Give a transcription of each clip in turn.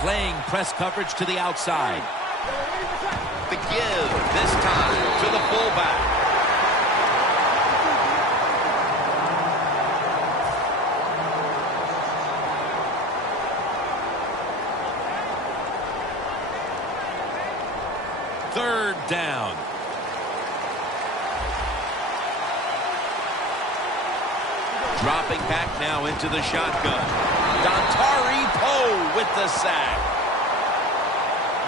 playing press coverage to the outside. The give this time to the fullback. Third down. Dropping back now into the shotgun. Dontari Poe with the sack.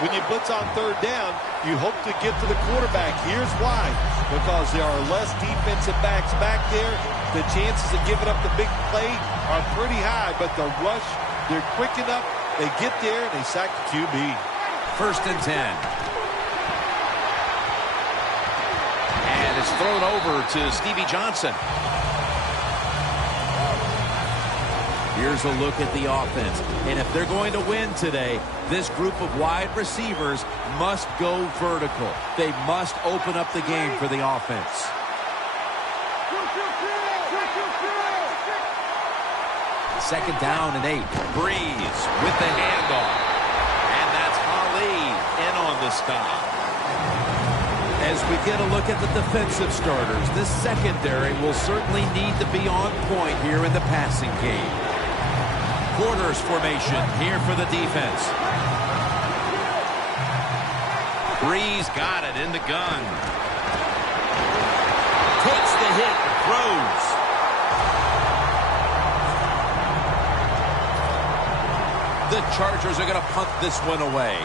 When you blitz on third down, you hope to get to the quarterback. Here's why. Because there are less defensive backs back there. The chances of giving up the big play are pretty high, but the rush, they're quick enough. They get there, and they sack the QB. First and 10. And it's thrown over to Stevie Johnson. Here's a look at the offense. And if they're going to win today, this group of wide receivers must go vertical. They must open up the game for the offense. Second down and 8. Breeze with the handoff. And that's Ali in on the stop. As we get a look at the defensive starters, this secondary will certainly need to be on point here in the passing game. Quarters formation here for the defense. Breeze got it in the gun. Takes the hit and throws. The Chargers are going to punt this one away.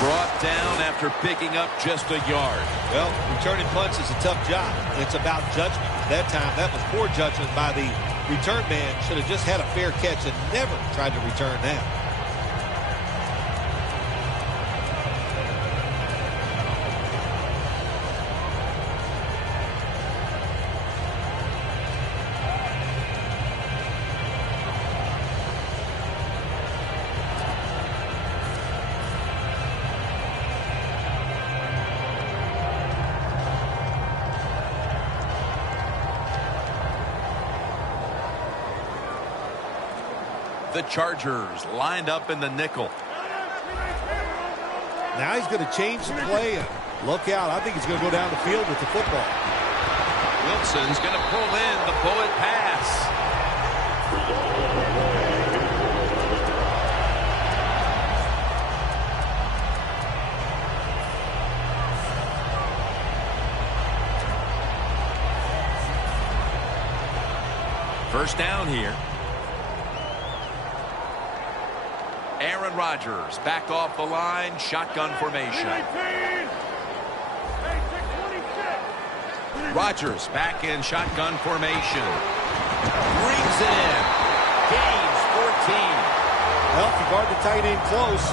Brought down after picking up just a yard. Well, returning punts is a tough job. It's about judgment. That time, that was poor judgment by the return man. Should have just had a fair catch and never tried to return that. The Chargers lined up in the nickel. Now he's going to change the play. Look out. I think he's going to go down the field with the football. Wilson's going to pull in the bullet pass. First down here. Aaron Rodgers back off the line, shotgun formation. Rodgers back in shotgun formation. Brings it in. Gains 14. Well, if you guard the tight end close,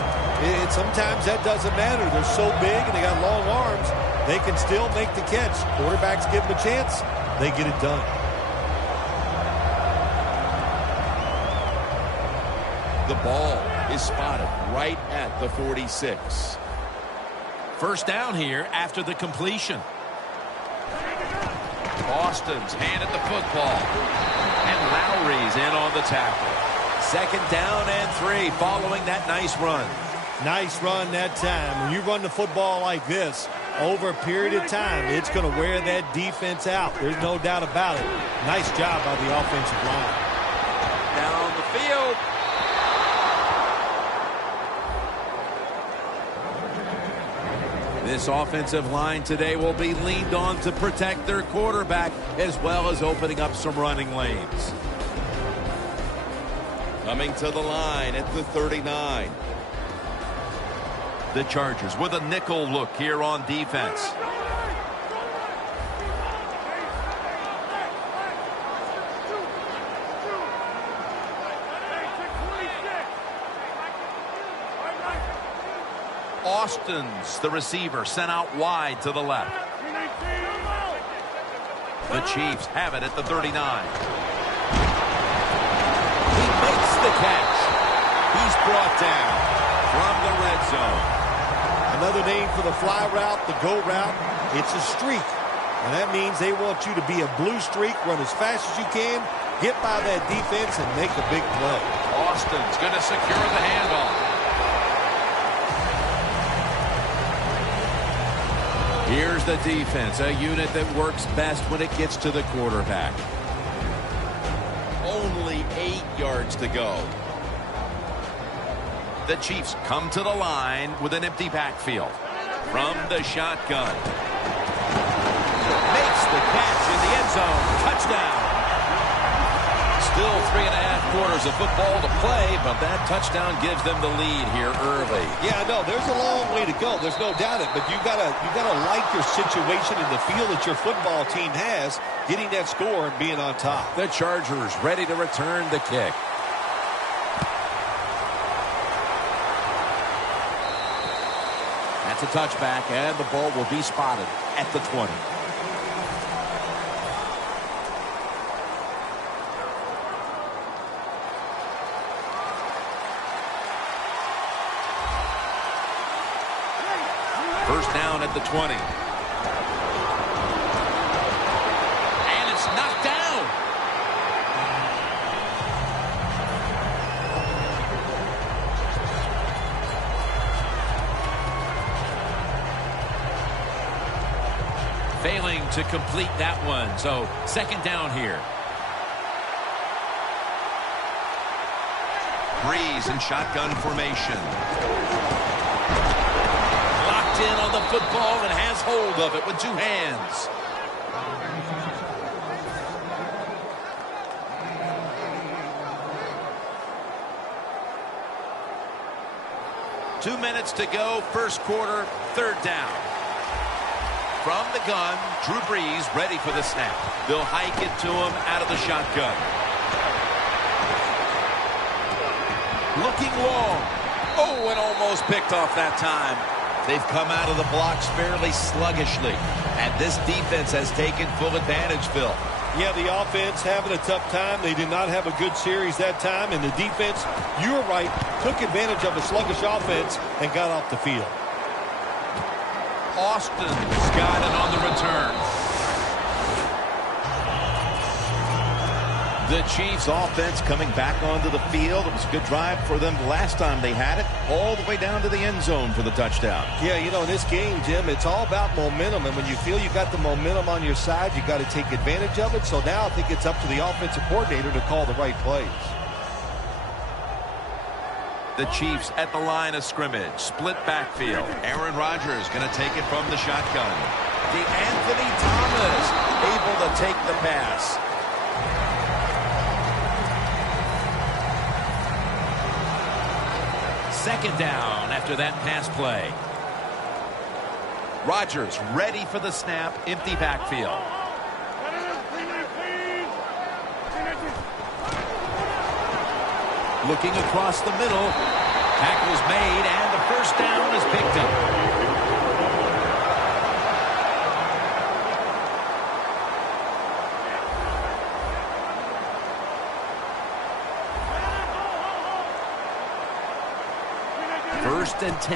sometimes that doesn't matter. They're so big and they got long arms, they can still make the catch. Quarterbacks give them a chance, they get it done. The ball is spotted right at the 46. First down here after the completion. Austin's handed the football. And Lowry's in on the tackle. Second down and 3 following that nice run. Nice run that time. When you run the football like this, over a period of time, it's going to wear that defense out. There's no doubt about it. Nice job by the offensive line. Down the field. This offensive line today will be leaned on to protect their quarterback as well as opening up some running lanes. Coming to the line at the 39. The Chargers with a nickel look here on defense. Austin's the receiver, sent out wide to the left. The Chiefs have it at the 39. He makes the catch. He's brought down from the red zone. I Another name for the fly route, the go route, it's a streak. And that means they want you to be a blue streak, run as fast as you can, get by that defense, and make a big play. Austin's going to secure the handoff. Here's the defense, a unit that works best when it gets to the quarterback. Only 8 yards to go. The Chiefs come to the line with an empty backfield. From the shotgun. Makes the catch in the end zone. Touchdown. Still 3.5 quarters of football to play, but that touchdown gives them the lead here early. Yeah, no, there's a long way to go. There's no doubt it, but you gotta like your situation and the feel that your football team has, getting that score and being on top. The Chargers ready to return the kick. That's a touchback, and the ball will be spotted at the 20. First down at the 20. And it's knocked down. Failing to complete that one. So second down here. Breeze in shotgun formation. In on the football and has hold of it with 2 hands. Two minutes to go, first quarter, third down. From the gun, Drew Brees ready for the snap. They'll hike it to him out of the shotgun. Looking long. Oh, and almost picked off that time. They've come out of the blocks fairly sluggishly, and this defense has taken full advantage, Phil. Yeah, the offense having a tough time. They did not have a good series that time, and the defense, you were right, took advantage of a sluggish offense and got off the field. Austin's got it on the return. The Chiefs offense coming back onto the field. It was a good drive for them last time they had it, all the way down to the end zone for the touchdown. Yeah, you know, in this game, Jim, it's all about momentum. And when you feel you got the momentum on your side, you got to take advantage of it. So now I think it's up to the offensive coordinator to call the right plays. The Chiefs at the line of scrimmage. Split backfield. Aaron Rodgers going to take it from the shotgun. DeAnthony Thomas able to take the pass. Second down after that pass play. Rodgers ready for the snap. Empty backfield. Looking across the middle. Tackle's made, and the first down is picked up. First and 10.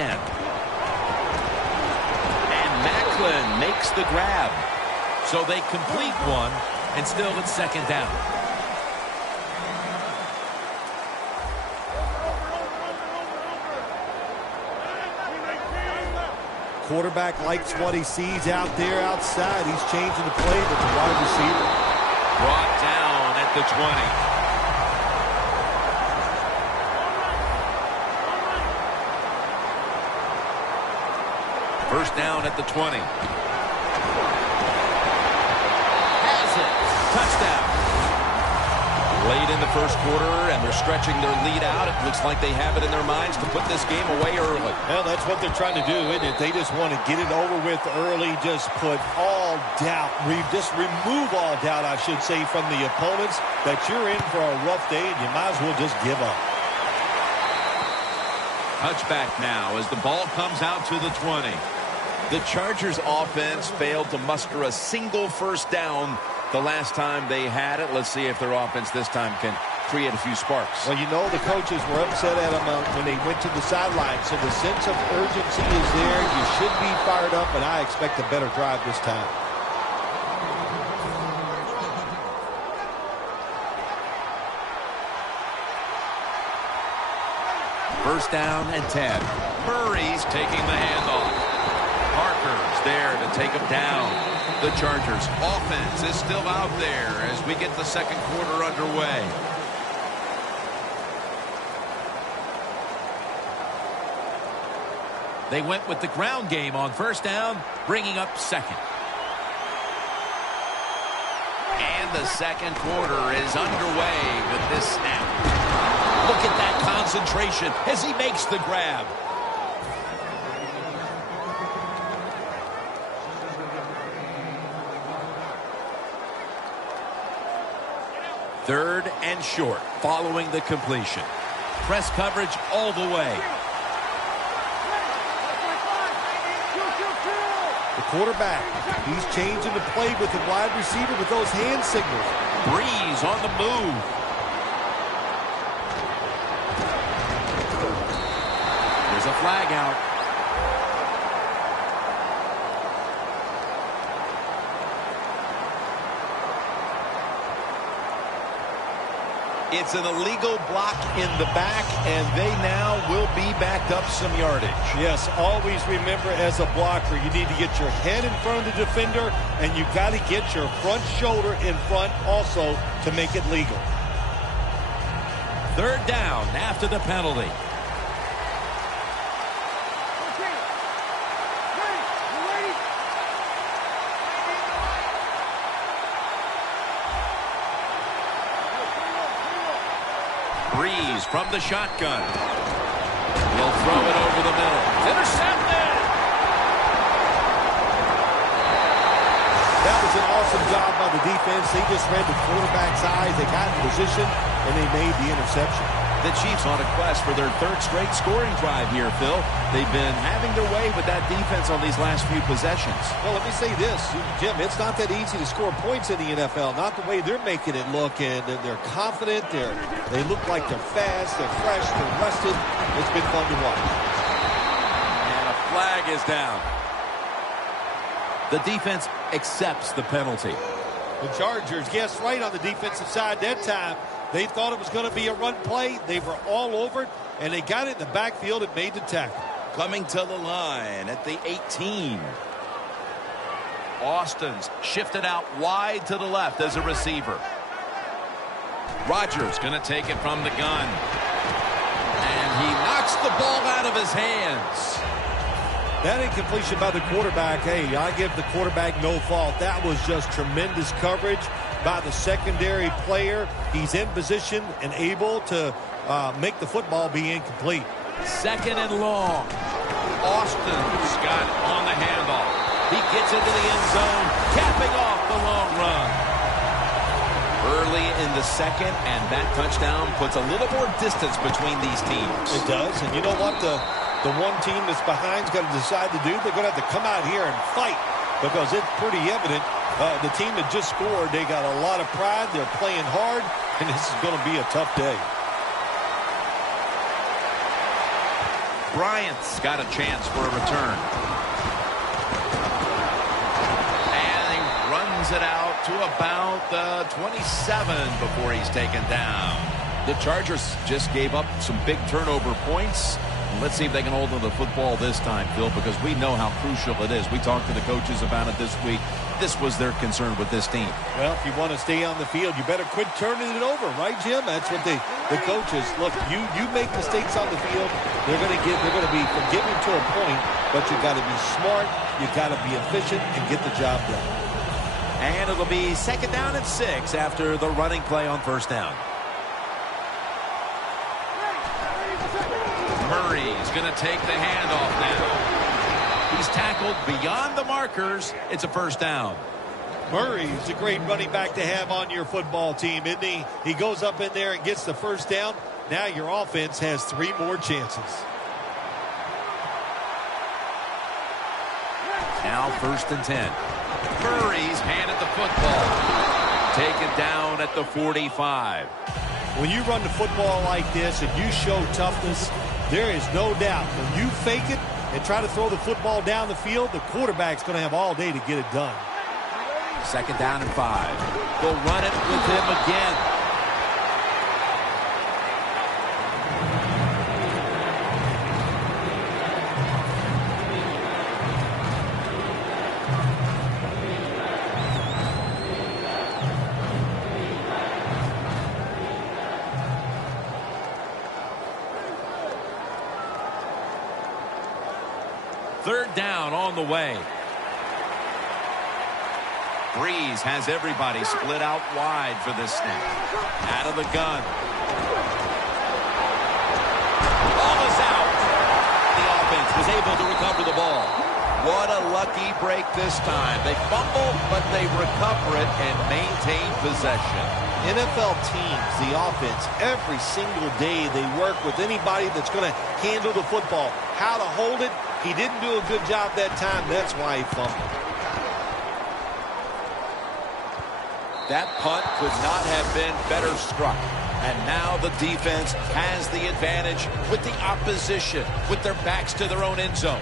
And Macklin makes the grab. So they complete one, and still it's second down. Quarterback likes what he sees out there outside. He's changing the play with the wide receiver. Brought down at the 20. First down at the 20. Has it. Touchdown. Late in the first quarter, and they're stretching their lead out. It looks like they have it in their minds to put this game away early. Well, that's what they're trying to do, isn't it? They just want to get it over with early, just put all doubt, just remove all doubt, I should say, from the opponents that you're in for a rough day, and you might as well just give up. Touchback now as the ball comes out to the 20. The Chargers offense failed to muster a single first down the last time they had it. Let's see if their offense this time can create a few sparks. Well, you know the coaches were upset at him when they went to the sideline, so the sense of urgency is there. You should be fired up, and I expect a better drive this time. First down and 10. Murray's taking the handoff. Parker's there to take him down. The Chargers offense is still out there as we get the second quarter underway. They went with the ground game on first down, bringing up second. And the second quarter is underway with this snap. Look at that concentration as he makes the grab. Third and short following the completion. Press coverage all the way. The quarterback, he's changing the play with the wide receiver with those hand signals. Breeze on the move. There's a flag out. It's an illegal block in the back, and they now will be backed up some yardage. Yes, always remember as a blocker, you need to get your head in front of the defender, and you got to get your front shoulder in front also to make it legal. Third down after the penalty. Breeze from the shotgun. He'll throw it over the middle. Intercepted! That was an awesome job by the defense. They just read the quarterback's eyes. They got in position, and they made the interception. The Chiefs on a quest for their third straight scoring drive here, Phil. They've been having their way with that defense on these last few possessions. Well, let me say this, Jim, it's not that easy to score points in the NFL, not the way they're making it look, and they're confident, they look like they're fast, they're fresh, they're rested. It's been fun to watch. And a flag is down. The defense accepts the penalty. The Chargers guessed right on the defensive side that time. They thought it was going to be a run play. They were all over it, and they got it in the backfield and made the tackle. Coming to the line at the 18. Austin's shifted out wide to the left as a receiver. Rodgers going to take it from the gun. And he knocks the ball out of his hands. That incompletion by the quarterback, hey, I give the quarterback no fault. That was just tremendous coverage by the secondary player. He's in position and able to make the football be incomplete. Second and long. Austin's got it on the handoff. He gets into the end zone, capping off the long run. Early in the second, and that touchdown puts a little more distance between these teams. It does, and you know what? The one team that's behind's got to decide to do, they're going to have to come out here and fight because it's pretty evident. The team that just scored, they got a lot of pride. They're playing hard, and this is going to be a tough day. Bryant's got a chance for a return. And he runs it out to about the 27 before he's taken down. The Chargers just gave up some big turnover points. Let's see if they can hold on to the football this time, Phil, because we know how crucial it is. We talked to the coaches about it this week. This was their concern with this team. Well, if you want to stay on the field, you better quit turning it over, right, Jim? That's what the coaches look. You make mistakes on the field, they're going to be forgiven to a point, but you got to be smart, you got to be efficient, and get the job done. And it'll be second down and 6 after the running play on first down. Murray's going to take the handoff now. He's tackled beyond the markers. It's a first down. Murray's a great running back to have on your football team, isn't he? He goes up in there and gets the first down. Now your offense has 3 more chances. Now first and 10. Murray's handed the football. Taken down at the 45. when you run the football like this and you show toughness, there is no doubt when you fake it and try to throw the football down the field, the quarterback's going to have all day to get it done. 2nd down and 5. They'll run it with him again. Third down on the way. Breeze has everybody split out wide for this snap. Out of the gun. Ball is out. The offense was able to recover the ball. What a lucky break this time. They fumble, but they recover it and maintain possession. NFL teams, the offense, every single day they work with anybody that's going to handle the football. How to hold it. He didn't do a good job that time. That's why he fumbled. That punt could not have been better struck. And now the defense has the advantage with the opposition, with their backs to their own end zone.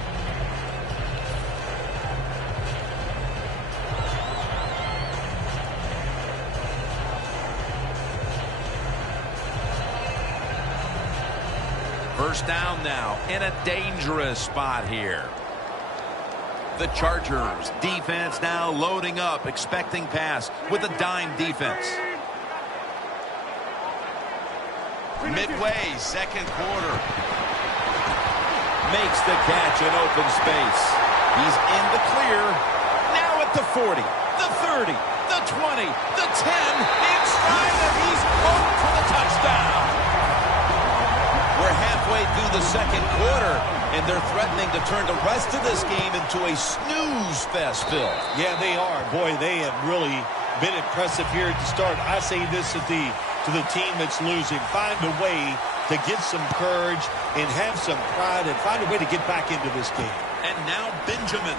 First down now in a dangerous spot here. The Chargers defense now loading up, expecting pass with a dime defense. Midway, second quarter. Makes the catch in open space. He's in the clear. Now at the 40, the 30, the 20, the 10. In stride, and he's home for the touchdown. We're halfway through the second quarter, and they're threatening to turn the rest of this game into a snooze fest, Phil. Yeah, they are. Boy, they have really been impressive here at the start. I say this to the team that's losing. Find a way to get some courage and have some pride and find a way to get back into this game. And now Benjamin.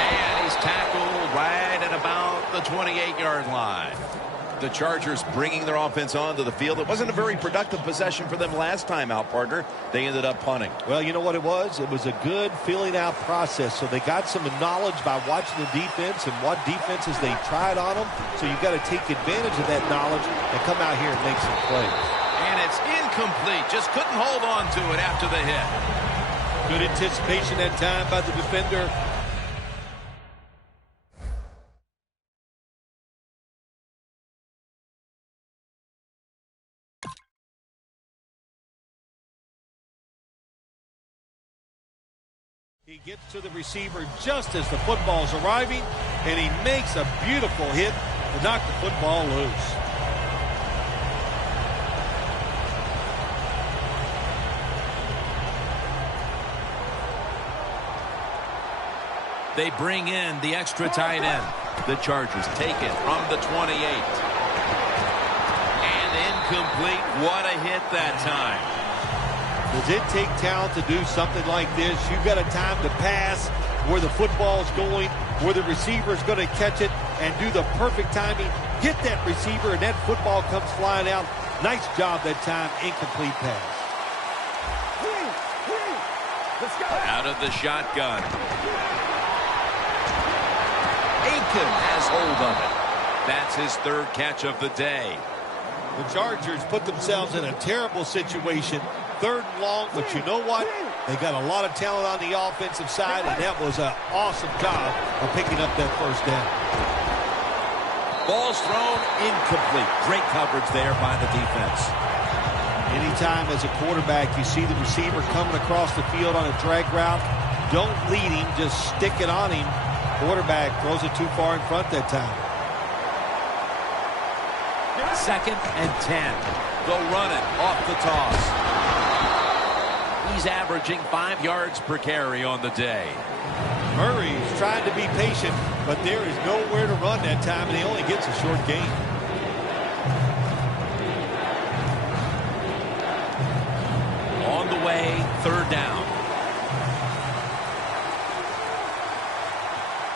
And he's tackled right at about the 28-yard line. The Chargers bringing their offense onto the field. It wasn't a very productive possession for them last time out, partner. They ended up punting. Well, you know what it was? It was a good filling out process. So they got some knowledge by watching the defense and what defenses they tried on them. So you've got to take advantage of that knowledge and come out here and make some plays. And it's incomplete. Just couldn't hold on to it after the hit. Good anticipation that time by the defender. He gets to the receiver just as the football's arriving, and he makes a beautiful hit to knock the football loose. They bring in the extra tight end. The Chargers take it from the 28. And incomplete. What a hit that time. Does it take talent to do something like this? You've got a time to pass where the football's going, where the receiver's going to catch it, and do the perfect timing. Hit that receiver, and that football comes flying out. Nice job that time. Incomplete pass. Out of the shotgun. Aiken has hold of it. That's his third catch of the day. The Chargers put themselves in a terrible situation. 3rd and long, but you know what? They got a lot of talent on the offensive side, and that was an awesome job of picking up that first down. Ball's thrown incomplete. Great coverage there by the defense. Anytime as a quarterback you see the receiver coming across the field on a drag route, don't lead him, just stick it on him. Quarterback throws it too far in front that time. 2nd and 10. They'll run it off the toss. He's averaging 5 yards per carry on the day. Murray's trying to be patient, but there is nowhere to run that time, and he only gets a short gain. On the way, 3rd down.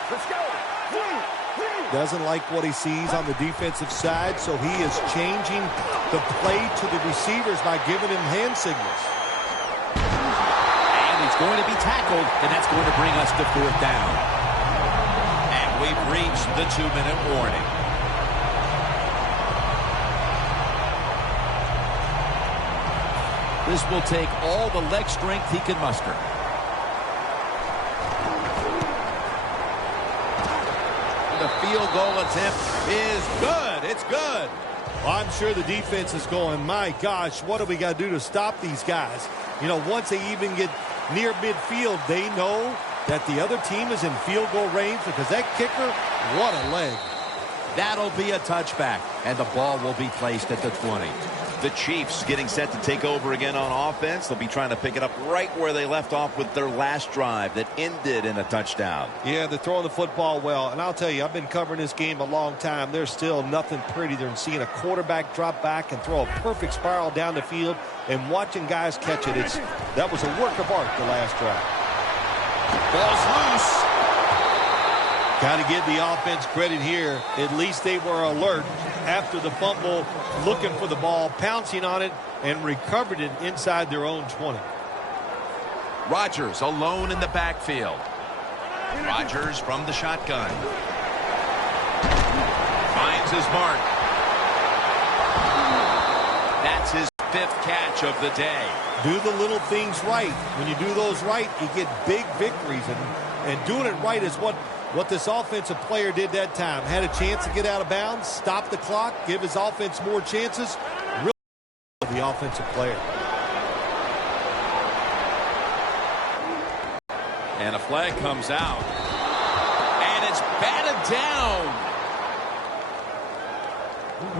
Let's go. Doesn't like what he sees on the defensive side, so he is changing the play to the receivers by giving him hand signals. And he's going to be tackled, and that's going to bring us to 4th down. And we've reached the 2-minute warning. This will take all the leg strength he can muster. The field goal attempt is good. It's good. Well, I'm sure the defense is going, my gosh, what do we got to do to stop these guys? You know, once they even get near midfield, they know that the other team is in field goal range because that kicker, what a leg. That'll be a touchback, and the ball will be placed at the 20. The Chiefs getting set to take over again on offense. They'll be trying to pick it up right where they left off with their last drive that ended in a touchdown. Yeah, they're throwing the football well. And I'll tell you, I've been covering this game a long time. There's still nothing prettier than seeing a quarterback drop back and throw a perfect spiral down the field and watching guys catch it. That was a work of art the last drive. Ball's loose. Got to give the offense credit here. At least they were alert after the fumble, looking for the ball, pouncing on it, and recovered it inside their own 20. Rodgers alone in the backfield. Rodgers from the shotgun. Finds his mark. That's his 5th catch of the day. Do the little things right. When you do those right, you get big victories. And doing it right is what this offensive player did that time. Had a chance to get out of bounds, stop the clock, give his offense more chances. Really the offensive player. And a flag comes out. And it's batted down.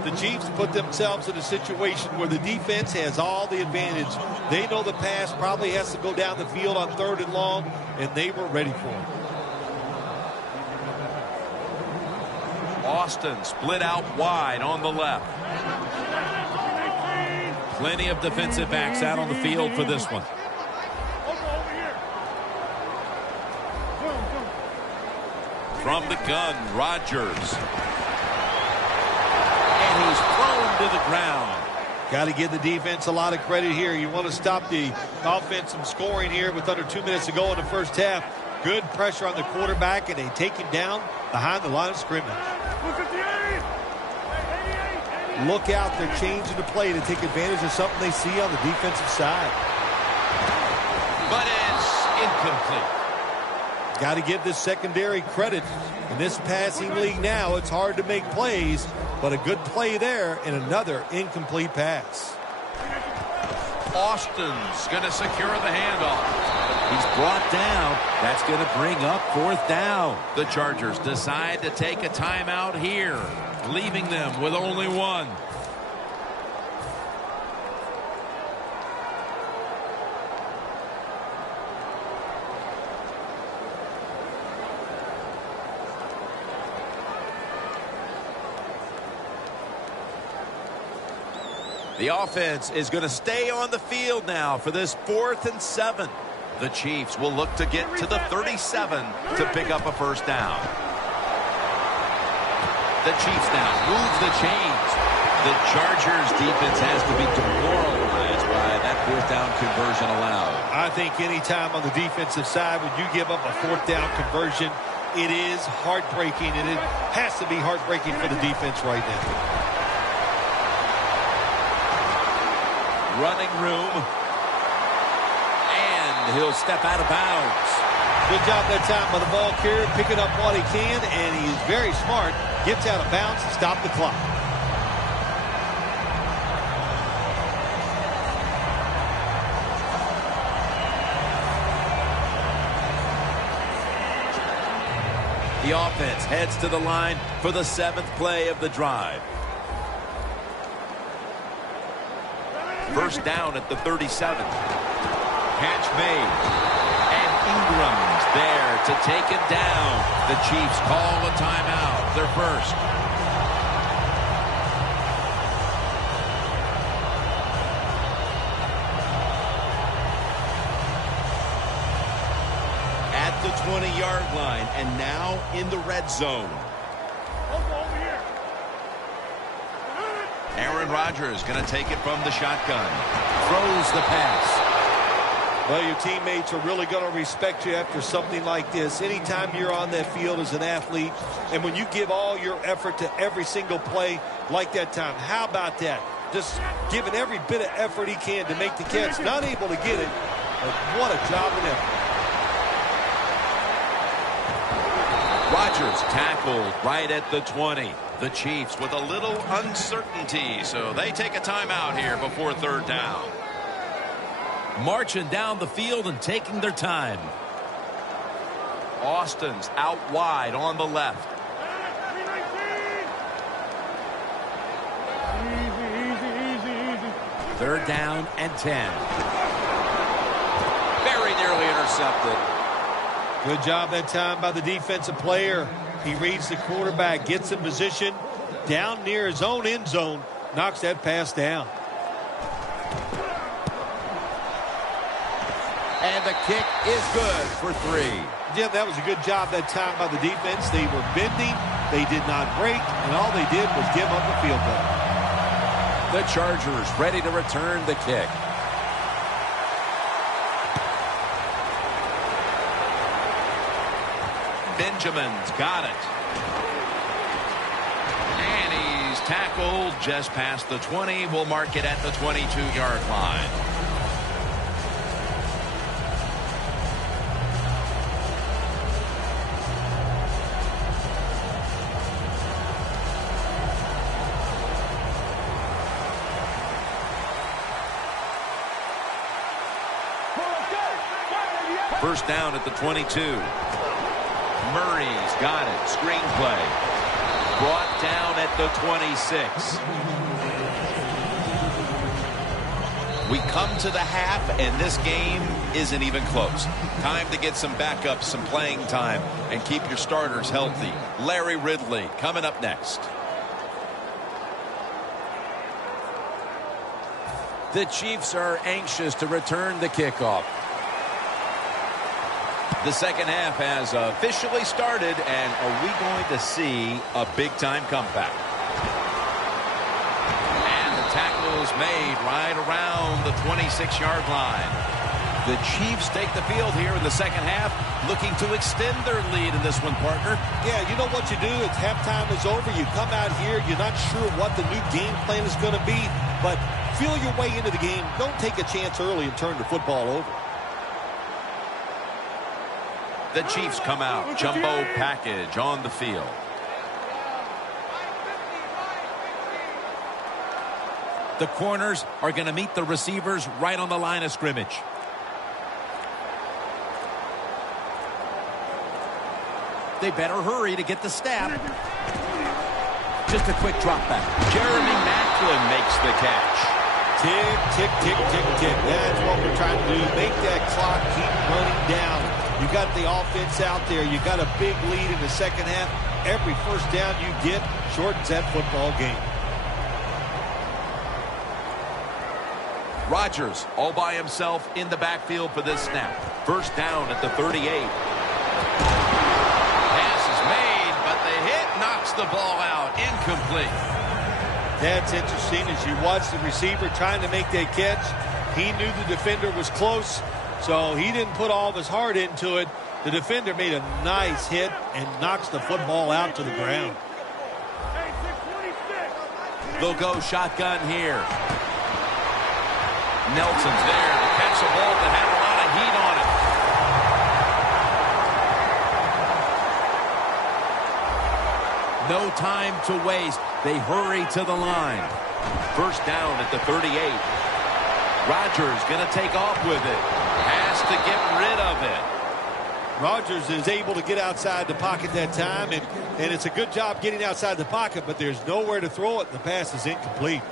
The Chiefs put themselves in a situation where the defense has all the advantage. They know the pass probably has to go down the field on 3rd and long, and they were ready for it. Austin split out wide on the left. Plenty of defensive backs out on the field for this one. From the gun, Rodgers. And he's thrown to the ground. Got to give the defense a lot of credit here. You want to stop the offense from scoring here with under 2 minutes to go in the first half. Good pressure on the quarterback, and they take him down behind the line of scrimmage. Look out, they're changing the play to take advantage of something they see on the defensive side. But it's incomplete. Got to give this secondary credit. In this passing league now, it's hard to make plays, but a good play there and another incomplete pass. Austin's going to secure the handoff. He's brought down. That's going to bring up 4th down. The Chargers decide to take a timeout here, leaving them with only one. The offense is going to stay on the field now for this 4th and 7. The Chiefs will look to get to the 37 to pick up a 1st down. The Chiefs now move the chains. The Chargers defense has to be demoralized by that 4th down conversion allowed. I think any time on the defensive side when you give up a 4th down conversion, it is heartbreaking, and it has to be heartbreaking for the defense right now. Running room. And he'll step out of bounds. Good job that time by the ball carrier, picking up what he can, and he's very smart. Gets out of bounds to stop the clock. The offense heads to the line for the 7th play of the drive. 1st down at the 37. Catch made. And Ingram's there to take him down. The Chiefs call a timeout. Their first. At the 20-yard line, and now in the red zone. Aaron Rodgers going to take it from the shotgun. Throws the pass. Well, your teammates are really going to respect you after something like this. Anytime you're on that field as an athlete, and when you give all your effort to every single play like that time, how about that? Just giving every bit of effort he can to make the catch. Not able to get it, but what a job and effort. Rodgers tackled right at the 20. The Chiefs with a little uncertainty, so they take a timeout here before third down. Marching down the field and taking their time. Austin's out wide on the left. Third down and 10. Very nearly intercepted. Good job that time by the defensive player. He reads the quarterback, gets in position down near his own end zone, knocks that pass down. And the kick is good for 3. Jim, that was a good job that time by the defense. They were bending, they did not break, and all they did was give up a field goal. The Chargers ready to return the kick. Benjamin's got it. And he's tackled just past the 20. We'll mark it at the 22-yard line. First down at the 22. Murray's got it. Screenplay. Brought down at the 26. We come to the half, and this game isn't even close. Time to get some backups, some playing time, and keep your starters healthy. Larry Ridley coming up next. The Chiefs are anxious to return the kickoff. The second half has officially started, and are we going to see a big-time comeback? And the tackle is made right around the 26-yard line. The Chiefs take the field here in the second half, looking to extend their lead in this one, partner. Yeah, you know what you do? It's halftime is over. You come out here, you're not sure what the new game plan is going to be, but feel your way into the game. Don't take a chance early and turn the football over. The Chiefs come out. Jumbo package on the field. The corners are going to meet the receivers right on the line of scrimmage. They better hurry to get the snap. Just a quick drop back. Jeremy Maclin makes the catch. Tick, tick, tick, tick, tick. That's what we're trying to do. Make that clock keep running down. You got the offense out there. You got a big lead in the second half. Every first down you get shortens that football game. Rodgers all by himself in the backfield for this snap. First down at the 38. Pass is made, but the hit knocks the ball out. Incomplete. That's interesting as you watch the receiver trying to make that catch. He knew the defender was close, so he didn't put all of his heart into it. The defender made a nice hit and knocks the football out to the ground. They'll go shotgun here. Nelson's there to catch a ball that had a lot of heat on it. No time to waste. They hurry to the line. First down at the 38. Rodgers going to take off with it. Has to get rid of it. Rodgers is able to get outside the pocket that time, and it's a good job getting outside the pocket, but there's nowhere to throw it. The pass is incomplete.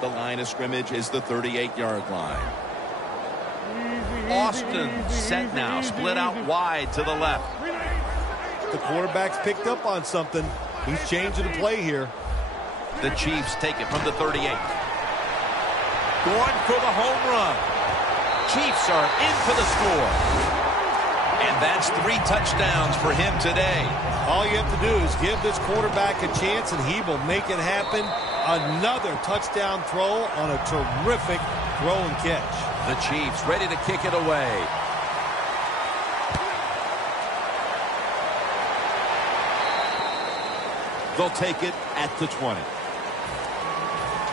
The line of scrimmage is the 38-yard line. Austin set now, split out wide to the left. The quarterback's picked up on something. He's changing the play here. The Chiefs take it from the 38. going for the home run. Chiefs are in for the score. And that's 3 touchdowns for him today. All you have to do is give this quarterback a chance, and he will make it happen. Another touchdown throw on a terrific throw and catch. The Chiefs ready to kick it away. They'll take it at the 20.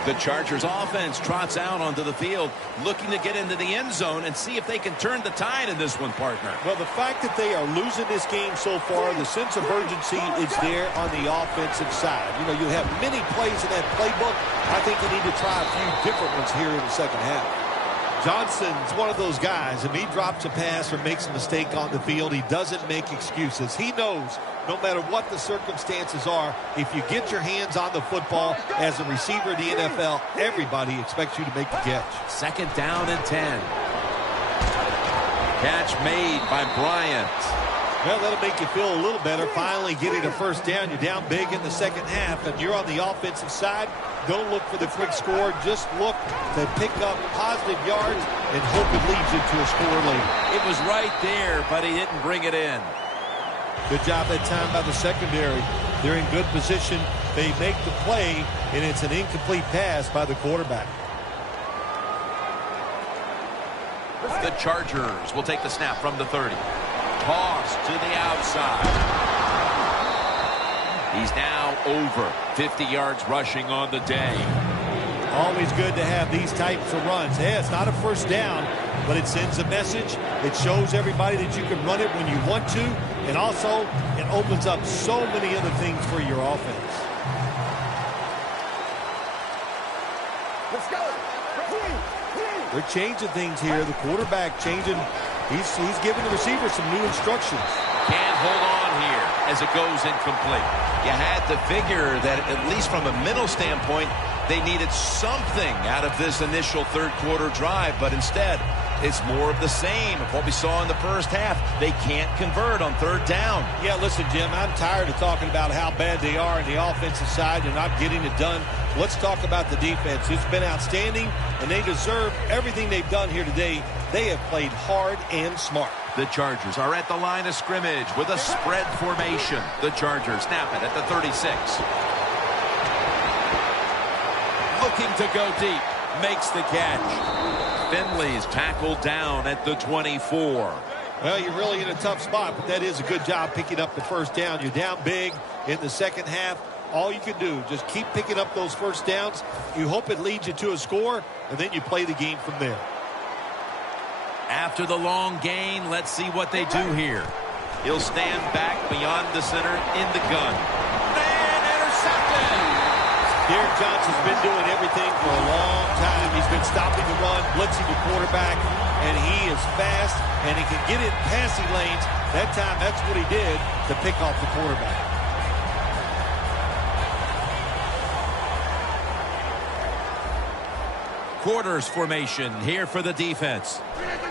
The Chargers offense trots out onto the field, looking to get into the end zone and see if they can turn the tide in this one, partner. Well, the fact that they are losing this game so far, the sense of urgency is there on the offensive side. You know, you have many plays in that playbook. I think they need to try a few different ones here in the second half. Johnson's one of those guys. If he drops a pass or makes a mistake on the field, he doesn't make excuses. He knows no matter what the circumstances are, if you get your hands on the football as a receiver in the NFL, everybody expects you to make the catch. 2nd down and 10. Catch made by Bryant. Well, that'll make you feel a little better. Finally getting a first down. You're down big in the second half, and you're on the offensive side. Don't look for the quick score. Just look to pick up positive yards and hope it leads you to a score later. It was right there, but he didn't bring it in. Good job that time by the secondary. They're in good position. They make the play, and it's an incomplete pass by the quarterback. The Chargers will take the snap from the 30. Toss to the outside. He's now over 50 yards rushing on the day. Always good to have these types of runs. Hey, it's not a first down, but it sends a message. It shows everybody that you can run it when you want to, and also it opens up so many other things for your offense. Let's go. They're changing things here. The quarterback changing. He's giving the receiver some new instructions. Can't hold on here as it goes incomplete. You had to figure that at least from a mental standpoint, they needed something out of this initial third quarter drive, but instead it's more of the same of what we saw in the first half. They can't convert on 3rd down. Yeah, listen, Jim, I'm tired of talking about how bad they are on the offensive side. They're not getting it done. Let's talk about the defense. It's been outstanding, and they deserve everything they've done here today. They have played hard and smart. The Chargers are at the line of scrimmage with a spread formation. The Chargers snap it at the 36. Looking to go deep. Makes the catch. Finley's tackled down at the 24. Well, you're really in a tough spot, but that is a good job picking up the first down. You're down big in the second half. All you can do, just keep picking up those first downs. You hope it leads you to a score, and then you play the game from there. After the long gain, let's see what they do here. He'll stand back beyond the center in the gun. And intercepted! Derek Johnson's been doing everything for a long time. He's been stopping the run, blitzing the quarterback, and he is fast, and he can get in passing lanes. That time, that's what he did to pick off the quarterback. Quarters formation here for the defense.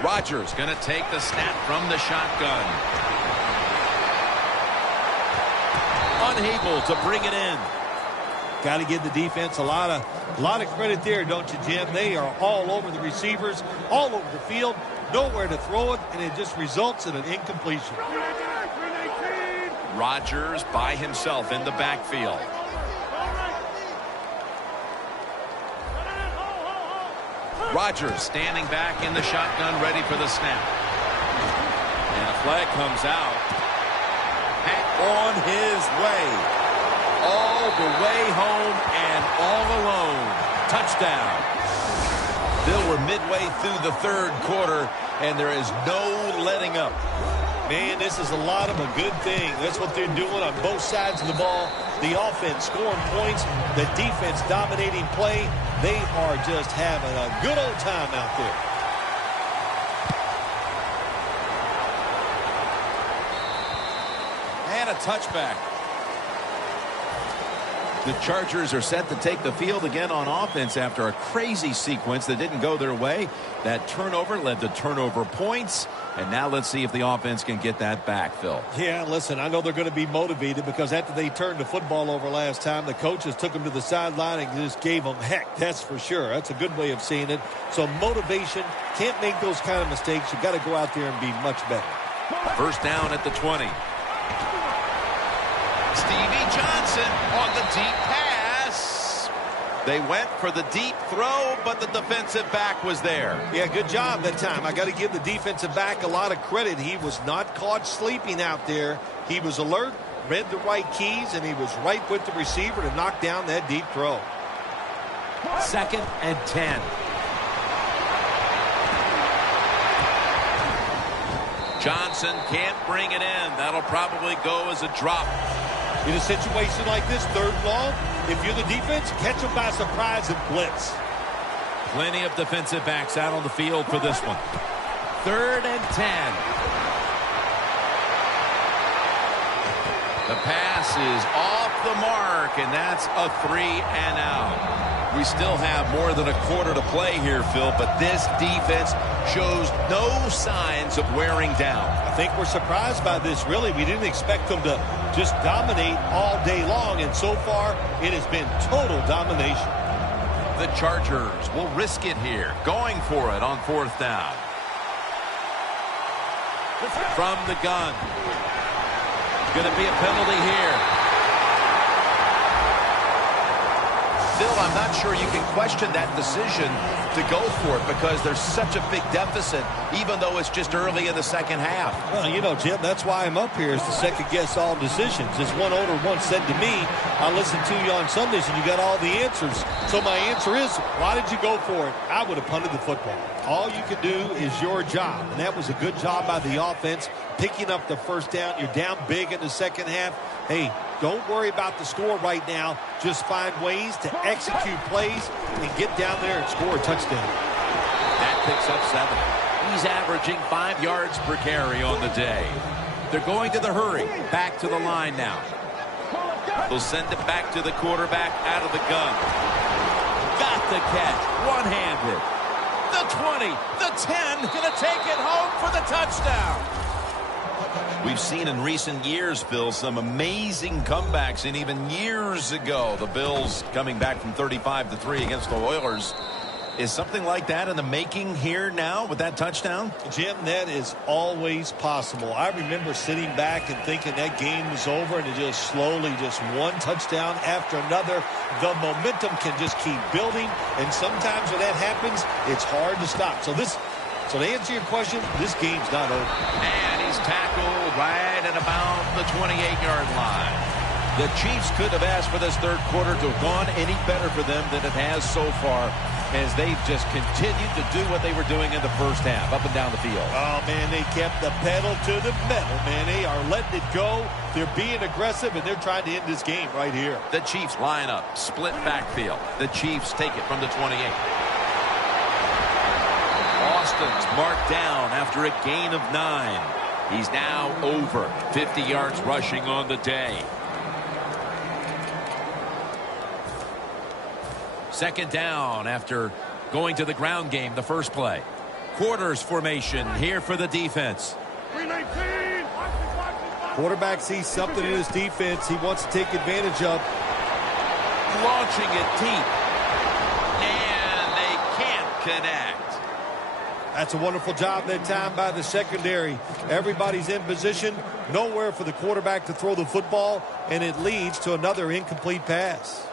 Rodgers going to take the snap from the shotgun. Unable to bring it in. Got to give the defense a lot of credit there, don't you, Jim? They are all over the receivers, all over the field, nowhere to throw it, and it just results in an incompletion. Rodgers by himself in the backfield. Rodgers standing back in the shotgun, ready for the snap. And a flag comes out. And on his way. All the way home and all alone. Touchdown. Bill, we're midway through the third quarter, and there is no letting up. Man, this is a lot of a good thing. That's what they're doing on both sides of the ball. The offense scoring points, the defense dominating play. They are just having a good old time out there. And a touchback. The Chargers are set to take the field again on offense after a crazy sequence that didn't go their way. That turnover led to turnover points. And now let's see if the offense can get that back, Phil. Yeah, listen, I know they're going to be motivated because after they turned the football over last time, the coaches took them to the sideline and just gave them heck. That's for sure. That's a good way of seeing it. So motivation, can't make those kind of mistakes. You got to go out there and be much better. First down at the 20. Stevie Johnson on the deep pass. They went for the deep throw, but the defensive back was there. Yeah, good job that time. I got to give the defensive back a lot of credit. He was not caught sleeping out there. He was alert, read the right keys, and he was right with the receiver to knock down that deep throw. 2nd and 10. Johnson can't bring it in. That'll probably go as a drop. In a situation like this, 3rd and long, if you're the defense, catch them by surprise and blitz. Plenty of defensive backs out on the field for this one. 3rd and 10. The pass is off the mark, and that's a 3-and-out. We still have more than a quarter to play here, Phil, but this defense shows no signs of wearing down. I think we're surprised by this, really. We didn't expect them to just dominate all day long, and so far it has been total domination. The Chargers will risk it here, going for it on 4th down. From the gun. Going to be a penalty here. Phil, I'm not sure you can question that decision to go for it because there's such a big deficit, even though it's just early in the 2nd half. Well, you know, Jim, that's why I'm up here, is to second-guess all decisions. As one owner once said to me, I listen to you on Sundays and you got all the answers. So my answer is, why did you go for it? I would have punted the football. All you can do is your job, and that was a good job by the offense, picking up the 1st down. You're down big in the 2nd half. Hey, don't worry about the score right now. Just find ways to execute plays and get down there and score a touchdown. That picks up 7. He's averaging 5 yards per carry on the day. They're going to the hurry. Back to the line now. They'll send it back to the quarterback out of the gun. Got the catch. One-handed. The 20. The 10. Gonna take it home for the touchdown. We've seen in recent years, Bill, some amazing comebacks, and even years ago, the Bills coming back from 35-3 against the Oilers. Is something like that in the making here now with that touchdown? Jim, that is always possible. I remember sitting back and thinking that game was over, and it just slowly, just one touchdown after another. The momentum can just keep building, and sometimes when that happens, it's hard to stop. So to answer your question, this game's not over. And he's tackled right at about the 28-yard line. The Chiefs could have asked for this 3rd quarter to have gone any better for them than it has so far, as they've just continued to do what they were doing in the 1st half, up and down the field. Oh, man, they kept the pedal to the metal, man. They are letting it go. They're being aggressive, and they're trying to end this game right here. The Chiefs line up, split backfield. The Chiefs take it from the 28. Austin's marked down after a gain of 9. He's now over 50 yards rushing on the day. 2nd down after going to the ground game the first play. Quarters formation here for the defense. Quarterback sees something in his defense he wants to take advantage of. Launching it deep. And they can't connect. That's a wonderful job that time by the secondary. Everybody's in position. Nowhere for the quarterback to throw the football, and it leads to another incomplete pass.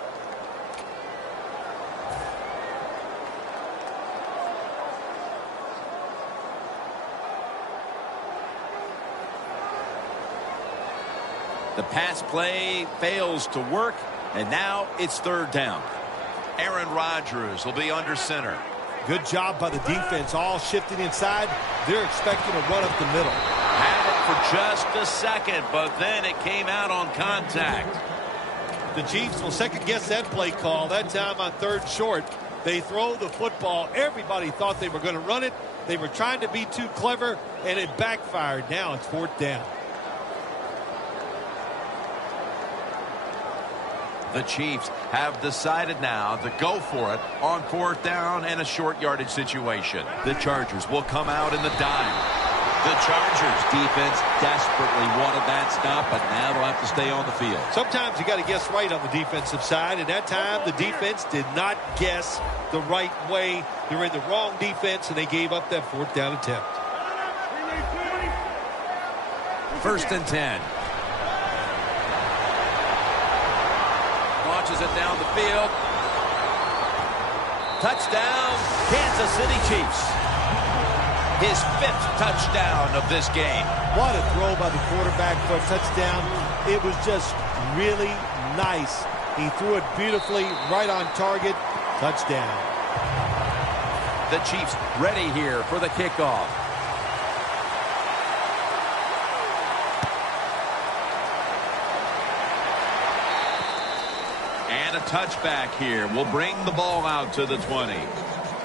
The pass play fails to work, and now it's 3rd down. Aaron Rodgers will be under center. Good job by the defense, all shifting inside. They're expecting a run up the middle. Had it for just a second, but then it came out on contact. The Chiefs will second-guess that play call. That time on 3rd and short, they throw the football. Everybody thought they were going to run it. They were trying to be too clever, and it backfired. Now it's 4th down. The Chiefs have decided now to go for it on 4th down and a short yardage situation. The Chargers will come out in the dime. The Chargers defense desperately wanted that stop, but now they'll have to stay on the field. Sometimes you got to guess right on the defensive side, and that time the defense did not guess the right way. They were in the wrong defense, and they gave up that 4th down attempt. 1st and 10. Launches it down the field. Touchdown, Kansas City Chiefs. His 5th touchdown of this game. What a throw by the quarterback for a touchdown. It was just really nice. He threw it beautifully, right on target. Touchdown. The Chiefs ready here for the kickoff. And a touchback here will bring the ball out to the 20.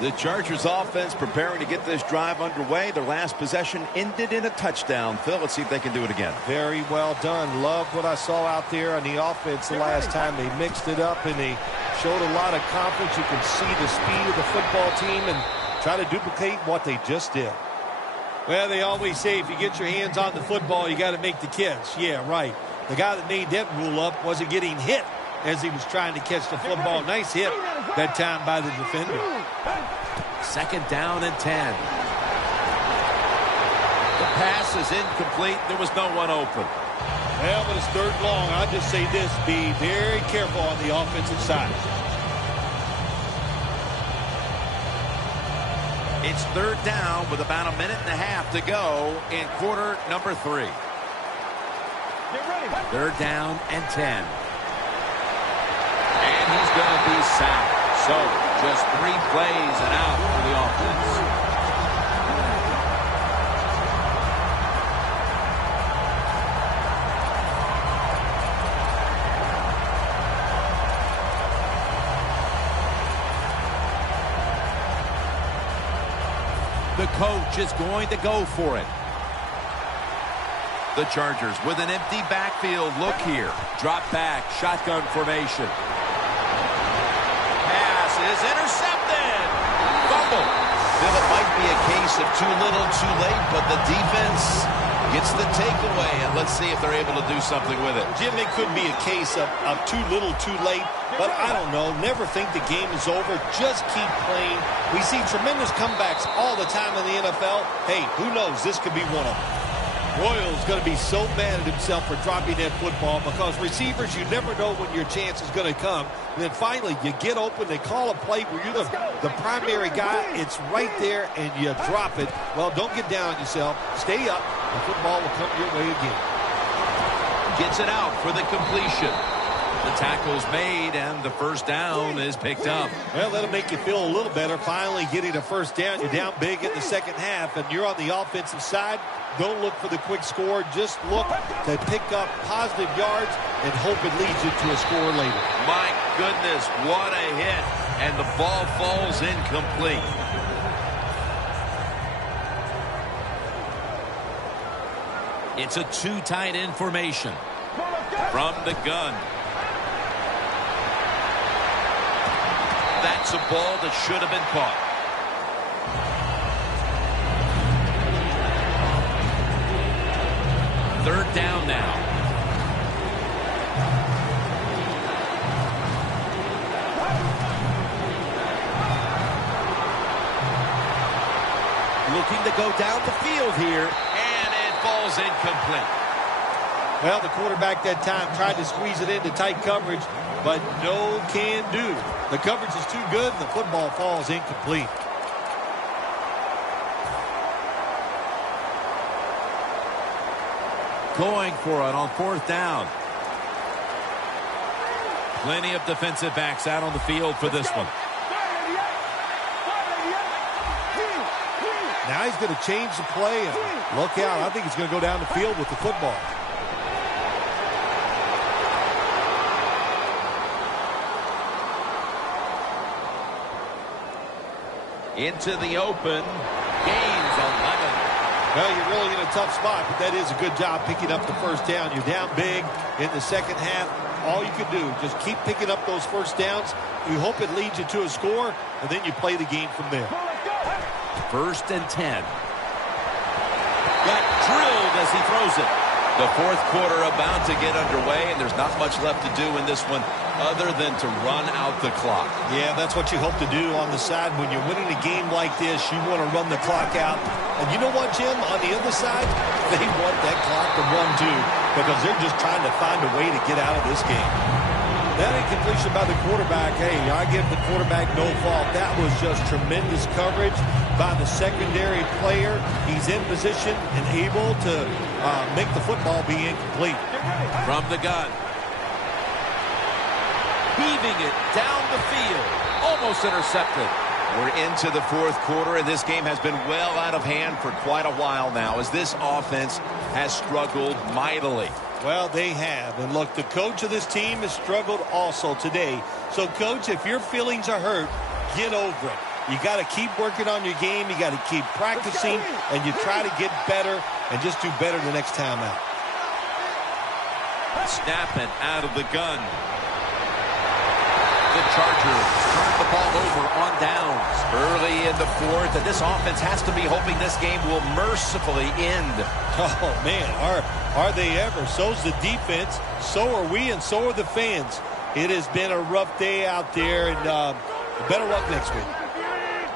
The Chargers offense preparing to get this drive underway. Their last possession ended in a touchdown. Phil, let's see if they can do it again. Very well done. Loved what I saw out there on the offense the last time. They mixed it up and they showed a lot of confidence. You can see the speed of the football team and try to duplicate what they just did. Well, they always say if you get your hands on the football, you got to make the catch. Yeah, right. The guy that made that rule up wasn't getting hit as he was trying to catch the football. Nice hit that time by the defender. 2nd down and 10. The pass is incomplete. There was no one open. Well, but it's 3rd long. I'll just say this. Be very careful on the offensive side. It's 3rd down with about a minute and a half to go in quarter number 3. 3rd down and 10. And he's going to be sacked. So, just 3 plays and out for the offense. The coach is going to go for it. The Chargers with an empty backfield look here. Drop back, shotgun formation. Pass is intercepted. Fumble. Well, it might be a case of too little, too late, but the defense gets the takeaway, and let's see if they're able to do something with it. Jim, it could be a case of too little, too late, but I don't know. Never think the game is over. Just keep playing. We see tremendous comebacks all the time in the NFL. Hey, who knows? This could be one of them. Royal's going to be so mad at himself for dropping that football because receivers, you never know when your chance is going to come. And then finally, you get open, they call a play where you're the primary guy. It's right there, and you drop it. Well, don't get down on yourself. Stay up. The football will come your way again. Gets it out for the completion. The tackle's made, and the 1st down is picked up. Well, that'll make you feel a little better. Finally getting a 1st down. You're down big in the 2nd half, and you're on the offensive side. Don't look for the quick score. Just look to pick up positive yards and hope it leads you to a score later. My goodness, what a hit. And the ball falls incomplete. It's a 2 tight end formation. From the gun. That's a ball that should have been caught. Third down now. Looking to go down the field here. And it falls incomplete. Well, the quarterback that time tried to squeeze it into tight coverage, but no can do. The coverage is too good, and the football falls incomplete. Going for it on 4th down. Plenty of defensive backs out on the field for this one. Now he's going to change the play. And look out. I think he's going to go down the field with the football. Into the open. Gains 11. Well, you're really in a tough spot, but that is a good job picking up the 1st down. You're down big in the 2nd half. All you can do, just keep picking up those 1st downs. You hope it leads you to a score, and then you play the game from there. 1st and 10. got drilled as he throws it. The fourth quarter about to get underway, and there's not much left to do in this one other than to run out the clock. Yeah, that's what you hope to do on the side. When you're winning a game like this, you want to run the clock out. And you know what, Jim? On the other side, they want that clock to run too, because they're just trying to find a way to get out of this game. That incompletion by the quarterback, hey, I give the quarterback no fault. That was just tremendous coverage by the secondary player. He's in position and able to make the football be incomplete. From the gun. Heaving it down the field. Almost intercepted. We're into the fourth quarter, and this game has been well out of hand for quite a while now, as this offense has struggled mightily. Well, they have. And look, the coach of this team has struggled also today. So, Coach, if your feelings are hurt, get over it. You got to keep working on your game. You got to keep practicing, and you try to get better and just do better the next time out. Snapping out of the gun. The Chargers turn the ball over on downs. Early in the fourth, and this offense has to be hoping this game will mercifully end. Oh, man, are they ever? So's the defense, so are we, and so are the fans. It has been a rough day out there, and better luck next week.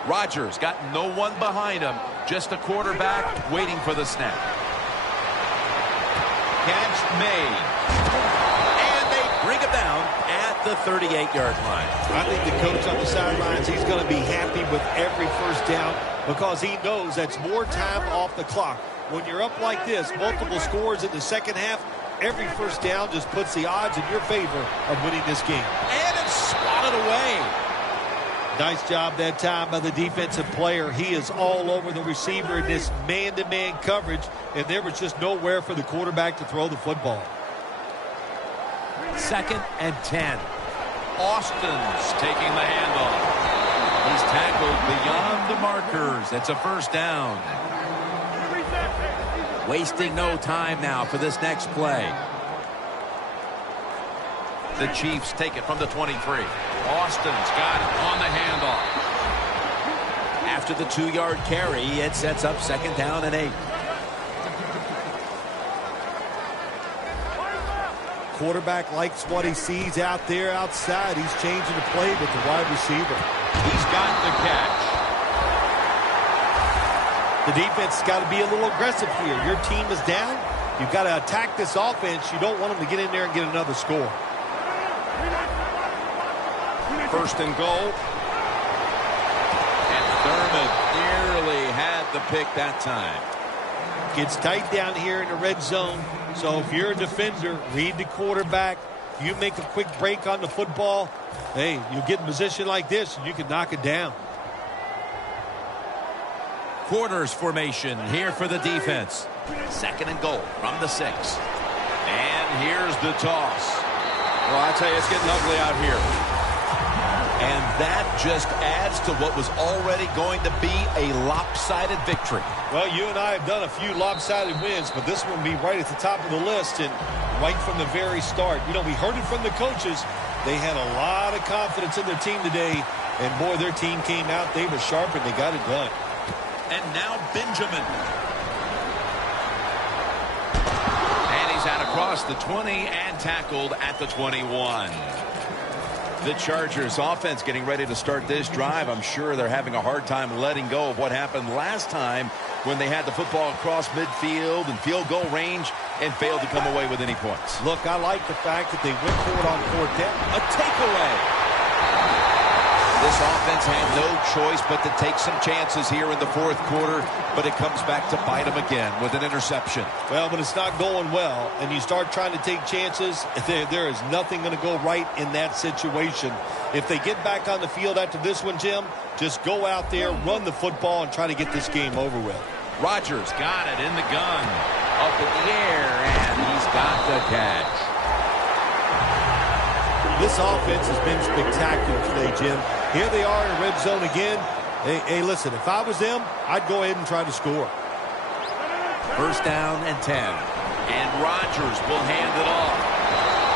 Rodgers got no one behind him, just a quarterback waiting for the snap. Catch made. And they bring him down at the 38-yard line. I think the coach on the sidelines, he's going to be happy with every first down because he knows that's more time off the clock. When you're up like this, multiple scores in the second half, every first down just puts the odds in your favor of winning this game. And it's swatted away. Nice job that time by the defensive player. He is all over the receiver in this man-to-man coverage, and there was just nowhere for the quarterback to throw the football. 2nd and 10. Austin's taking the handoff. He's tackled beyond the markers. It's a first down. Wasting no time now for this next play. The Chiefs take it from the 23. Austin's got it on the handoff. After the 2-yard carry, it sets up 2nd down and 8. Quarterback likes what he sees out there outside. He's changing the play with the wide receiver. He's got the catch. The defense has got to be a little aggressive here. Your team is down. You've got to attack this offense. You don't want them to get in there and get another score. 1st and goal. And Thurman nearly had the pick that time. Gets tight down here in the red zone. So if you're a defender, read the quarterback. You make a quick break on the football. Hey, you get in position like this, and you can knock it down. Quarters formation here for the defense. 2nd and goal from the 6. And here's the toss. Well, I tell you, it's getting ugly out here. And that just adds to what was already going to be a lopsided victory. Well, you and I have done a few lopsided wins, but this one will be right at the top of the list and right from the very start. You know, we heard it from the coaches. They had a lot of confidence in their team today, and boy, their team came out. They were sharp, and they got it done. And now Benjamin. And he's out across the 20 and tackled at the 21. The Chargers offense getting ready to start this drive. I'm sure they're having a hard time letting go of what happened last time when they had the football across midfield and field goal range and failed to come away with any points. Look, I like the fact that they went for it on 4th down. A takeaway. This offense had no choice but to take some chances here in the fourth quarter, but it comes back to bite them again with an interception. Well, but it's not going well, and you start trying to take chances, there is nothing going to go right in that situation. If they get back on the field after this one, Jim, just go out there, run the football, and try to get this game over with. Rodgers got it in the gun. Up in the air, and he's got the catch. This offense has been spectacular today, Jim. Here they are in the red zone again. Hey, listen, if I was them, I'd go ahead and try to score. 1st down and 10. And Rodgers will hand it off.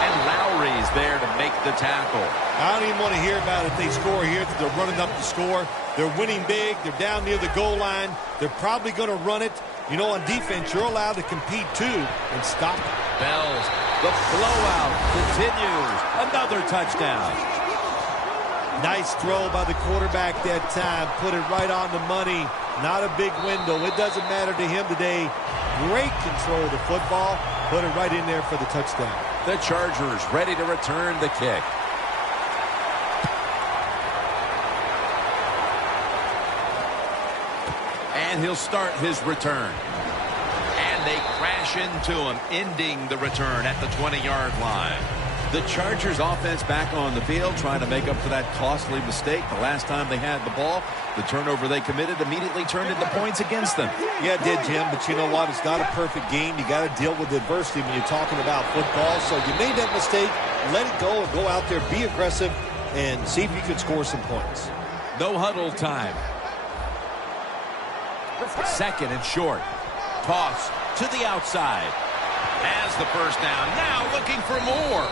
And Lowry's there to make the tackle. I don't even want to hear about it if they score here. They're running up the score. They're winning big. They're down near the goal line. They're probably going to run it. You know, on defense, you're allowed to compete too and stop it. Bells, the blowout continues. Another touchdown. Nice throw by the quarterback that time. Put it right on the money. Not a big window. It doesn't matter to him today. Great control of the football. Put it right in there for the touchdown. The Chargers ready to return the kick. And he'll start his return. And they crash into him, ending the return at the 20-yard line. The Chargers offense back on the field trying to make up for that costly mistake. The last time they had the ball, the turnover they committed immediately turned into points against them. Yeah, it did, Jim, but you know what? It's not a perfect game. You got to deal with adversity when you're talking about football. So you made that mistake, let it go, and go out there, be aggressive, and see if you can score some points. No huddle time. Second and short. Toss to the outside. Has the first down. Now looking for more.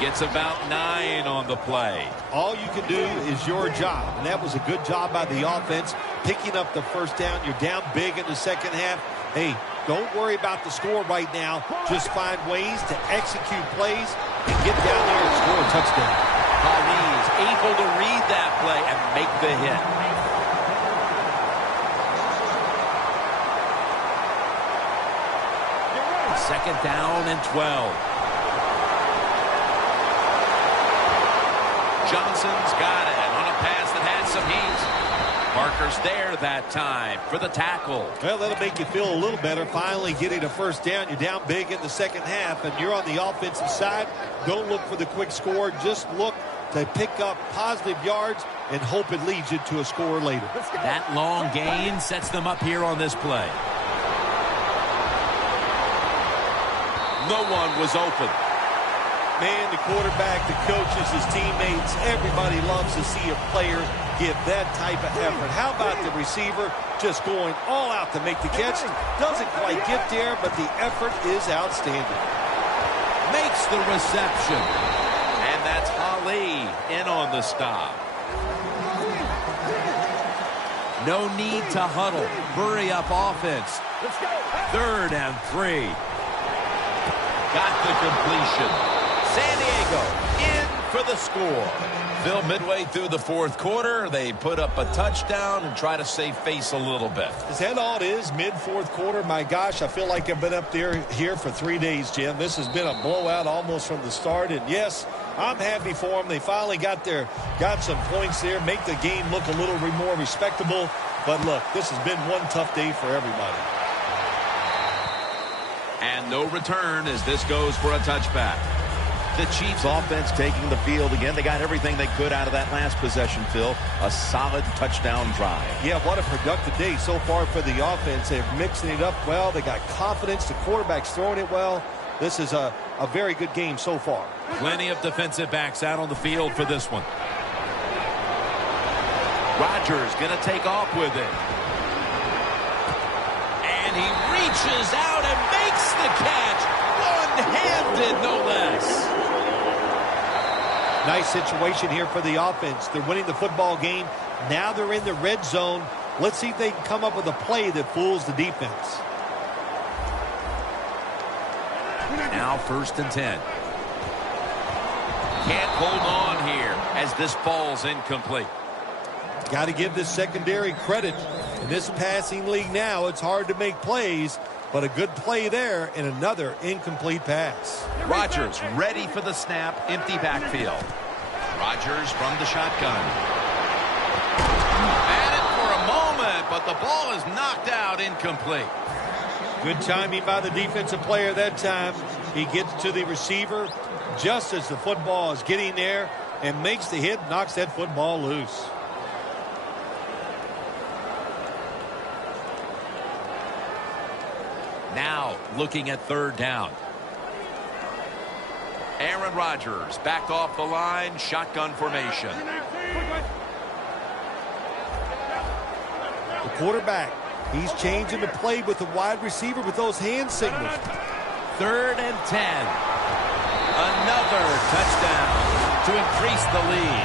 Gets about 9 on the play. All you can do is your job, and that was a good job by the offense, picking up the first down. You're down big in the second half. Hey, don't worry about the score right now. Just find ways to execute plays and get down there and score a touchdown. Holly's able to read that play and make the hit. Second down and 12. Johnson's got it on a pass that had some heat. Parker's there that time for the tackle. Well, that'll make you feel a little better. Finally getting a first down. You're down big in the second half, and you're on the offensive side. Don't look for the quick score. Just look to pick up positive yards and hope it leads you to a score later. That long gain sets them up here on this play. No one was open. Man, the quarterback, the coaches, his teammates, everybody loves to see a player give that type of effort. How about the receiver just going all out to make the catch? Doesn't quite get there, but the effort is outstanding. Makes the reception. And that's Ali in on the stop. No need to huddle. Hurry up offense. Third and 3. Got the completion. San Diego in for the score. Phil, midway through the fourth quarter, they put up a touchdown and try to save face a little bit. Is that all it is, mid-fourth quarter? My gosh, I feel like I've been up here for 3 days, Jim. This has been a blowout almost from the start. And, yes, I'm happy for them. They finally got some points there, make the game look a little more respectable. But, look, this has been one tough day for everybody. And no return as this goes for a touchback. The Chiefs offense taking the field again. They got everything they could out of that last possession, Phil. A solid touchdown drive. Yeah, what a productive day so far for the offense. They're mixing it up well. They got confidence. The quarterback's throwing it well. This is a very good game so far. Plenty of defensive backs out on the field for this one. Rodgers going to take off with it. And he reaches out and makes the catch. One-handed, no less. Nice situation here for the offense. They're winning the football game. Now they're in the red zone. Let's see if they can come up with a play that fools the defense. Now 1st and 10. Can't hold on here as this ball's incomplete. Got to give this secondary credit. In this passing league now, it's hard to make plays, but a good play there and another incomplete pass. Rodgers ready for the snap, empty backfield. Rodgers from the shotgun. At it for a moment, but the ball is knocked out, incomplete. Good timing by the defensive player that time. He gets to the receiver just as the football is getting there and makes the hit, knocks that football loose. Now looking at 3rd down. Aaron Rodgers back off the line, shotgun formation. The quarterback, he's changing the play with the wide receiver with those hand signals. 3rd and 10. Another touchdown to increase the lead.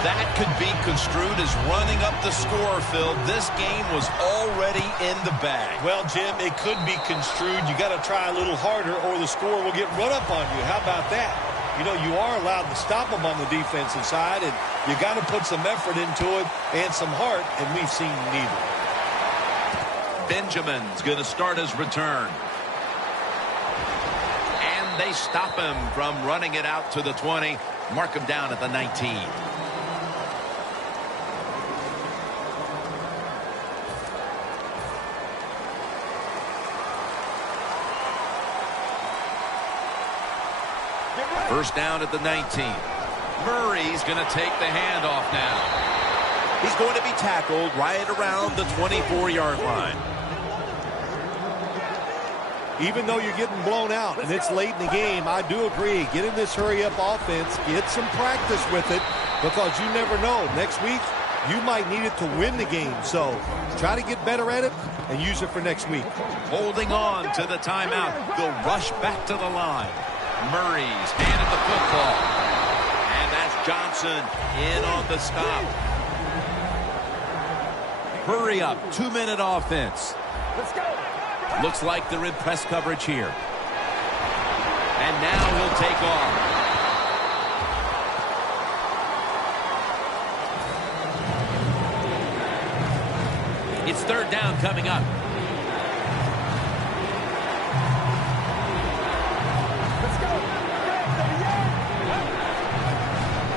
That could be construed as running up the score, Phil. This game was already in the bag. Well, Jim, it could be construed. You got to try a little harder or the score will get run up on you. How about that? You know, you are allowed to stop them on the defensive side, and you got to put some effort into it and some heart, and we've seen neither. Benjamin's going to start his return. And they stop him from running it out to the 20. Mark him down at the 19. First down at the 19. Murray's going to take the handoff now. He's going to be tackled right around the 24-yard line. Even though you're getting blown out and it's late in the game, I do agree. Get in this hurry-up offense. Get some practice with it because you never know. Next week, you might need it to win the game. So try to get better at it and use it for next week. Holding on to the timeout. They'll rush back to the line. Murray's handed the football. And that's Johnson in on the stop. Hurry up. 2-minute offense. Let's go. Looks like they're in press coverage here. And now he'll take off. It's third down coming up.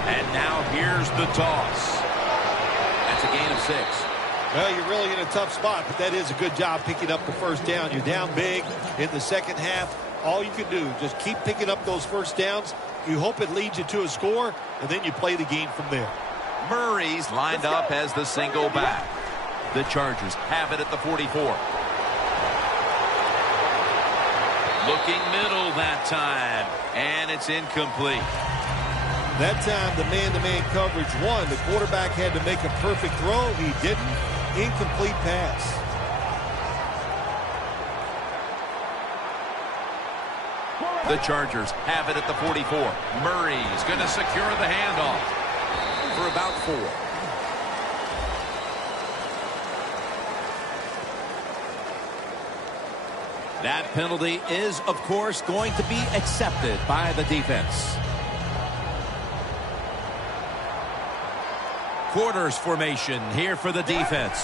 And now here's the toss. That's a gain of 6. Well, you're really in a tough spot, but that is a good job picking up the first down. You're down big in the second half. All you can do, just keep picking up those first downs. You hope it leads you to a score, and then you play the game from there. Murray's lined up as the single back. The Chargers have it at the 44. Looking middle that time, and it's incomplete. That time, the man-to-man coverage won. The quarterback had to make a perfect throw. He didn't. Incomplete pass. The Chargers have it at the 44. Murray's going to secure the handoff For about 4. That penalty is, of course, going to be accepted by the defense. Quarters formation here for the defense.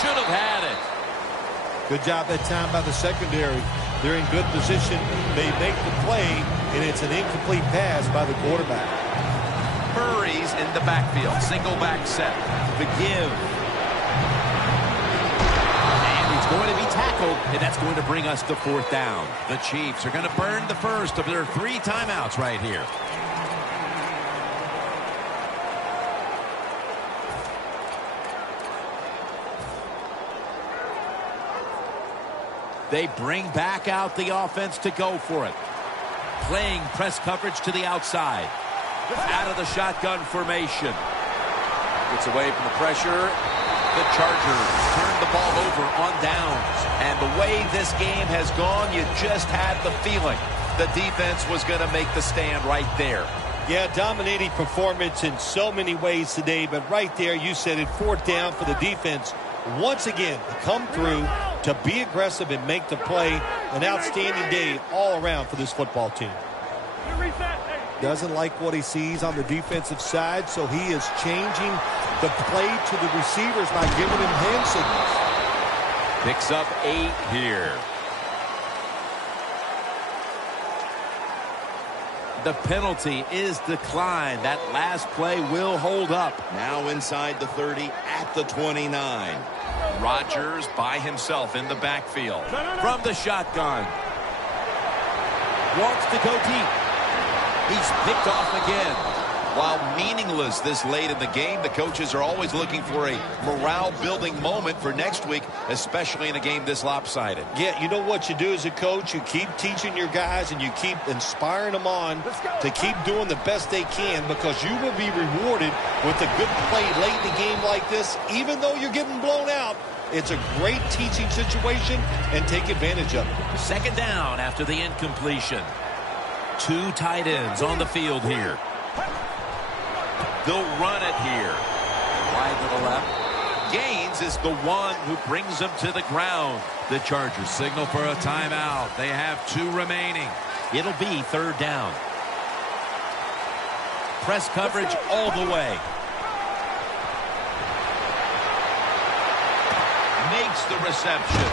Should have had it. Good job that time by the secondary. They're in good position. They make the play, and it's an incomplete pass by the quarterback. Murray's in the backfield. Single back set. The give. And he's going to be tackled, and that's going to bring us to fourth down. The Chiefs are going to burn the first of their 3 timeouts right here. They bring back out the offense to go for it. Playing press coverage to the outside. Out of the shotgun formation. Gets away from the pressure. The Chargers turn the ball over on downs. And the way this game has gone, you just had the feeling the defense was going to make the stand right there. Yeah, dominating performance in so many ways today, but right there, you said it, fourth down for the defense. Once again, to come through, to be aggressive and make the play. An outstanding day all around for this football team. Doesn't like what he sees on the defensive side, so he is changing the play to the receivers by giving him hand signals. Picks up 8 here. The penalty is declined. That last play will hold up. Now inside the 30 at the 29. Rodgers by himself in the backfield. From the shotgun. Wants to go deep. He's picked off again. While meaningless this late in the game, the coaches are always looking for a morale-building moment for next week, especially in a game this lopsided. Yeah, you know what you do as a coach? You keep teaching your guys and you keep inspiring them on to keep doing the best they can, because you will be rewarded with a good play late in the game like this. Even though you're getting blown out, it's a great teaching situation, and take advantage of it. Second down after the incompletion. two tight ends on the field here. They'll run it here. Wide to the left. Gaines is the one who brings them to the ground. The Chargers signal for a timeout. They have 2 remaining. It'll be 3rd down. Press coverage all the way. Makes the reception.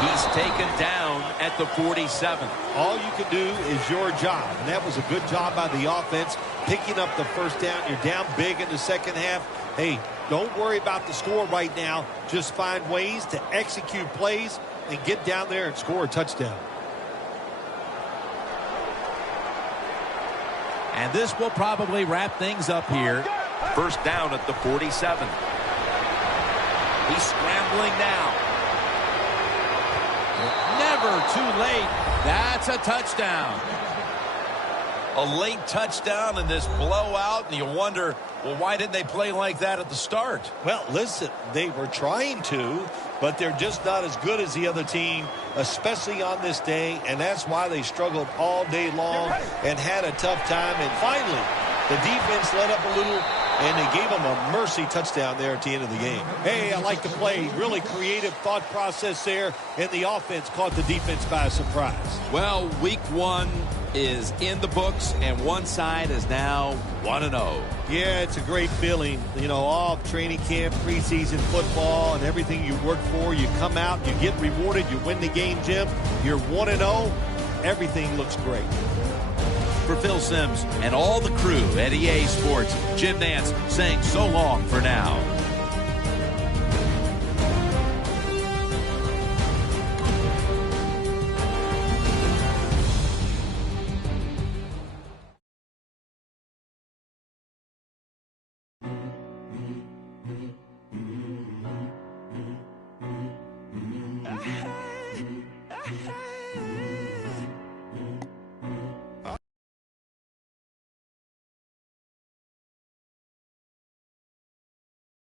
He's taken down at the 47. All you can do is your job, and that was a good job by the offense, picking up the first down. You're down big in the second half. Hey, don't worry about the score right now. Just find ways to execute plays and get down there and score a touchdown. And this will probably wrap things up here. First down at the 47. He's scrambling now. Never too late. That's a touchdown. A late touchdown in this blowout, and you wonder, well, why didn't they play like that at the start? Well, listen, they were trying to, but they're just not as good as the other team, especially on this day, and that's why they struggled all day long and had a tough time. And finally, the defense let up a little, and they gave them a mercy touchdown there at the end of the game. Hey, I like the play. Really creative thought process there, and the offense caught the defense by surprise. Well, week 1 is in the books, and one side is now 1-0. Yeah, it's a great feeling. You know, all training camp, preseason football, and everything you work for, you come out, you get rewarded, you win the game, Jim. You're 1-0. Everything looks great. For Phil Simms and all the crew at EA Sports, Jim Nance saying so long for now.